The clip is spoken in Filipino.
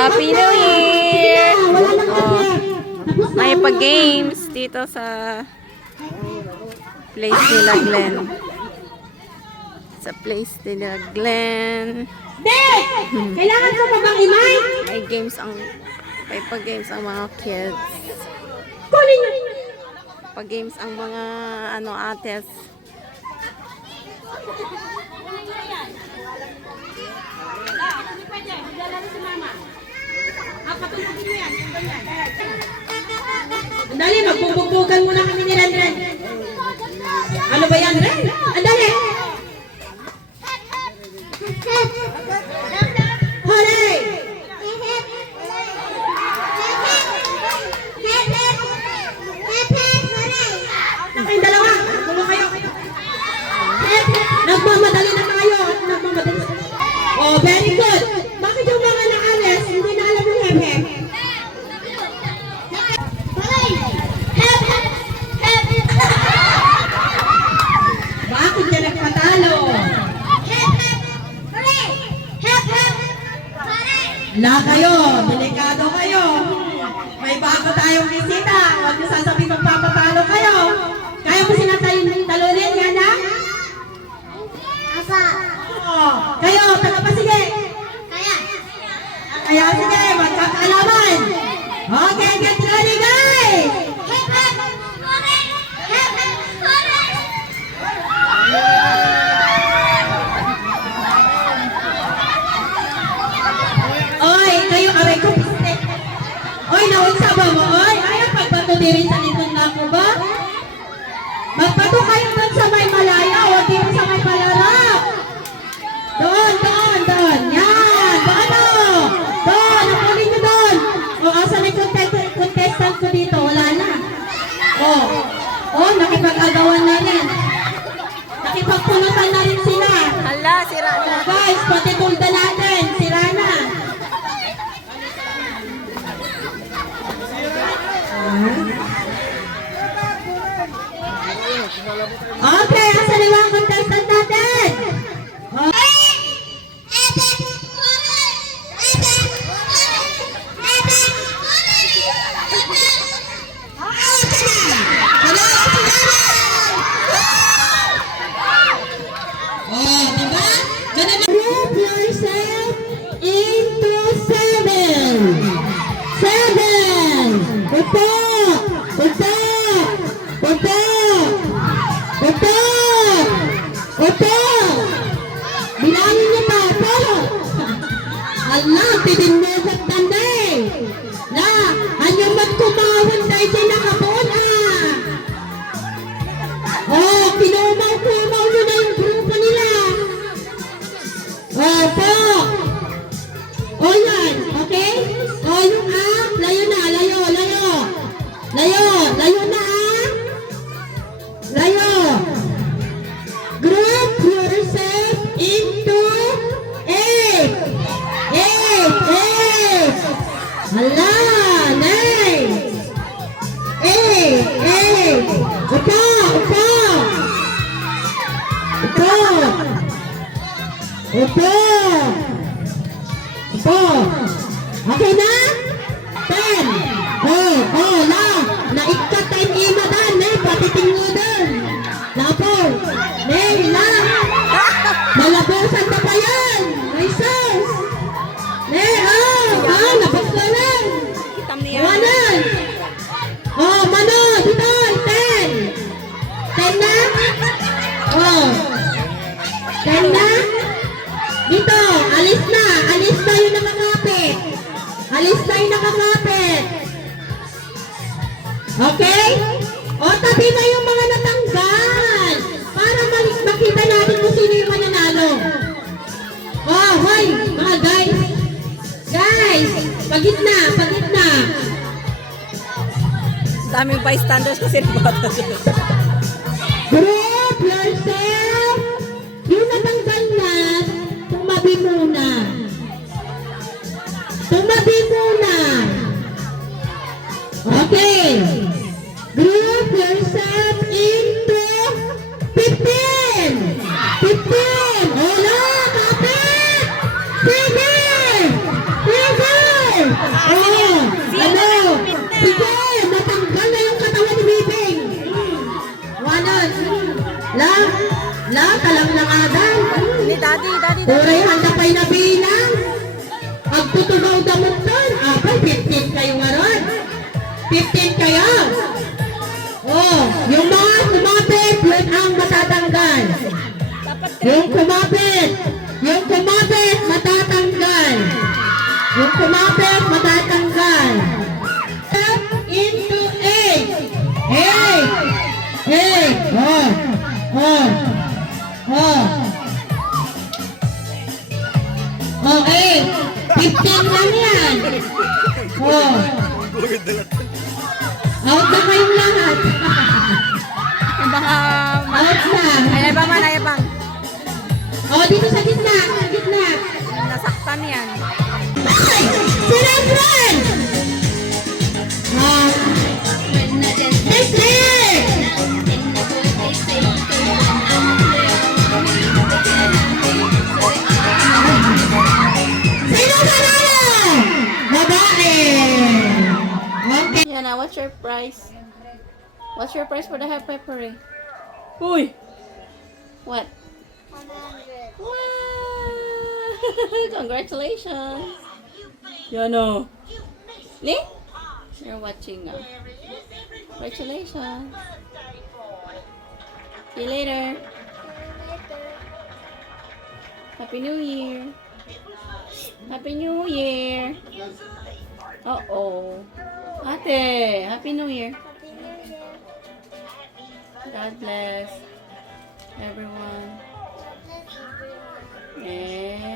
Happy New Year! May pa-games dito sa place nila Glenn. Sa place nila Glenn. Dek! Kailangan ko pa bang imay? May pa-games ang mga kids. Kunin nyo! Pa-games ang mga ates. Andali, magpupugpugan muna kami ni Ren. Ano ba yan, Ren? Andali! Hooray! Kayong dalawa, tulong kayo. Nagmamadali na tayo. Nagmamadali. Oh, very good. Bakit yung mga naalis, hindi na alam yung hep-hep? Bakit ka nagpatalo? La kayo, delikado kayo. May bago tayong bisita. Huwag niyo sasabihin magpapatalo kayo. Kaya mo sinatayin talunin, yan na? Kayo, taga pa sige. Kaya sige, magkakaalaman. Okay, get ready guys. Oy, kayo aray ko piste. Oy, naunsa ba mo? Oy, ayaw pagbato diri sa likod na ako ba? Magbato kayo doon sa may malaya, huwag dito sa may palarap. Doon. Yan, baano? Doon, nakunin nyo doon. O, asan yung contestant ko dito? Wala na. O, nakipag-agawan na rin. Nakipagpulutan na rin sila. Hala, sira na. Guys, pati tulda natin. Sira na. Okay, asan yung mga contestant natin? Group yourself into 7. 7. Bilangin niyo pa po. Allah, tidindugot tanday. Na, anyong magkumawon tayo sinakapon kinumaw-kumaw nyo na yung grupo nila. Opo. Yan, okay? Yung layo na, layo na Layo. Group yourself into 8. Hala, 9. 8. Upo. Okay na? 10. Naikat tayong ima dan. Pati tingudan. Lapo. Malabosan pa pa yan. May sus. Labas na lang. Iwanan. Mano, dito. 10. 10 na? 10 na? Dito, alis na yung nakakapit. Okay? Tabi na yung mga natanggal. Para makita natin kung sino yung mananalo. Hoy, mga guys. Pagitna. Daming bystanders kasi nabata siya. Group yourself. Yung natanggal na, tumabi muna. Okay. Group yourself into 15. 15. Kapit. Sige. Turay handa pa'y nabilang. Agtutugaw damutan. Apay, 15 kayo nga ron. 15 kayo. Oh, yung mga kumapit, yun ang matatanggal. Yung kumapit, matatanggal. Yung kumapit, matatanggal. Step into 8. 8. 8. Oh, 8. 15 lang yan. Oh. Out na kayong lahat. Baka... Out na. Ayabang man, ayabang. Oh, dito sa gitna. Sa gitna. Nasaktan yan. Ay! Sila friend! Technique! Sino panalo? Babae! Okay. Yana, what's your price? What's your price for the hot pepper? Uy! What? 100. Wow! Congratulations! Yana! Ni? You're watching now. Congratulations! See you later! Happy New Year! Happy New Year! Uh-oh! Ate! Happy New Year! Happy New Year. God bless everyone. God bless everyone. And